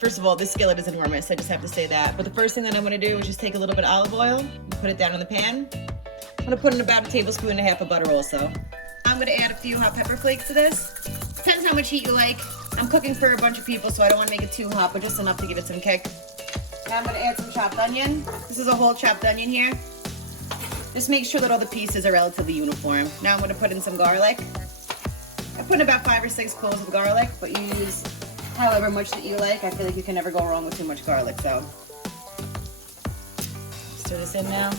First of all, this skillet is enormous. I just have to say that. But the first thing that I'm gonna do is just take a little bit of olive oil and put it down in the pan. I'm gonna put in about a tablespoon and a half of butter also. I'm gonna add a few hot pepper flakes to this. Depends how much heat you like. I'm cooking for a bunch of people, so I don't wanna make it too hot, but just enough to give it some kick. Now I'm gonna add some chopped onion. This is a whole chopped onion here. Just make sure that all the pieces are relatively uniform. Now I'm gonna put in some garlic. I put in about 5 or 6 cloves of garlic, but you use however much that you like. I feel like you can never go wrong with too much garlic, so. Stir this in now.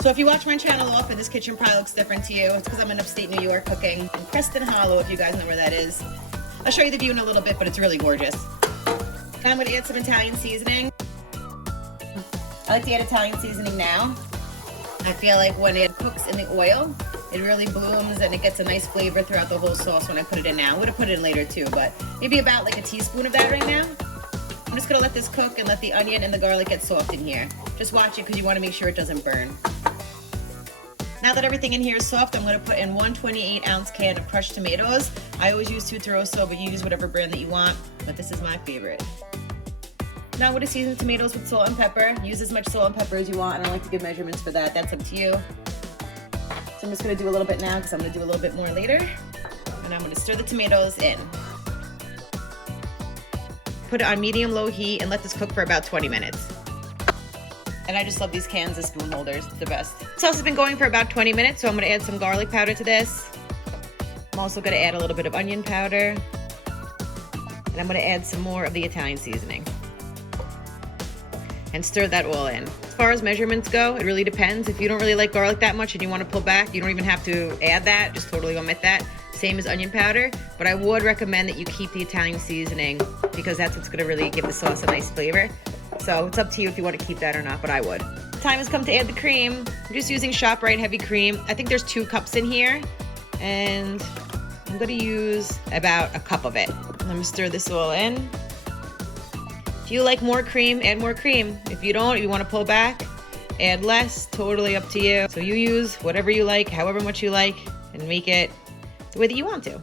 So if you watch my channel often, this kitchen probably looks different to you. It's because I'm in upstate New York cooking in Preston Hollow, if you guys know where that is. I'll show you the view in a little bit, but it's really gorgeous. Now I'm gonna add some Italian seasoning. I like to add Italian seasoning now. I feel like when it cooks in the oil, it really blooms and it gets a nice flavor throughout the whole sauce when I put it in now. I would have put it in later too, but maybe about like a teaspoon of that right now. I'm just gonna let this cook and let the onion and the garlic get soft in here. Just watch it because you wanna make sure it doesn't burn. Now that everything in here is soft, I'm gonna put in 1 28-ounce can of crushed tomatoes. I always use Tutarosso, but you use whatever brand that you want, but this is my favorite. Now I'm gonna season the tomatoes with salt and pepper. Use as much salt and pepper as you want, and I like to give measurements for that. That's up to you. So I'm just gonna do a little bit now because I'm gonna do a little bit more later. And I'm gonna stir the tomatoes in. Put it on medium-low heat and let this cook for about 20 minutes. And I just love these cans as spoon holders, it's the best. Sauce has been going for about 20 minutes, so I'm gonna add some garlic powder to this. I'm also gonna add a little bit of onion powder. And I'm gonna add some more of the Italian seasoning. And stir that all in. As far as measurements go, it really depends. If you don't really like garlic that much and you want to pull back, you don't even have to add that, just totally omit that. Same as onion powder, but I would recommend that you keep the Italian seasoning because that's what's gonna really give the sauce a nice flavor. So it's up to you if you want to keep that or not, but I would. Time has come to add the cream. I'm just using ShopRite heavy cream. I think there's 2 cups in here, and I'm gonna use about a cup of it. I'm gonna stir this all in. If you like more cream, add more cream. If you don't, if you want to pull back, add less, totally up to you. So you use whatever you like, however much you like, and make it the way that you want to.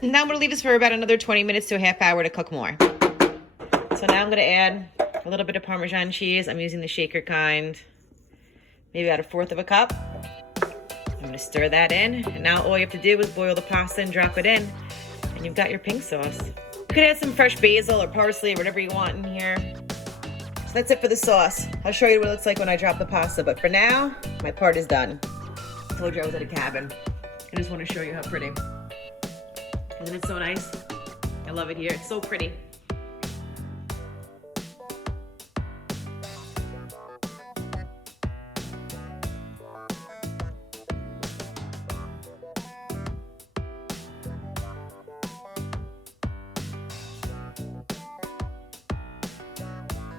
Now I'm gonna leave this for about another 20 minutes to a half hour to cook more. So now I'm gonna add a little bit of Parmesan cheese. I'm using the shaker kind, maybe about 1/4 of a cup. I'm gonna stir that in, and now all you have to do is boil the pasta and drop it in, and you've got your pink sauce. You could add some fresh basil or parsley or whatever you want in here. So that's it for the sauce. I'll show you what it looks like when I drop the pasta, but for now, my part is done. I told you I was at a cabin. I just want to show you how pretty. Isn't it so nice? I love it here. It's so pretty.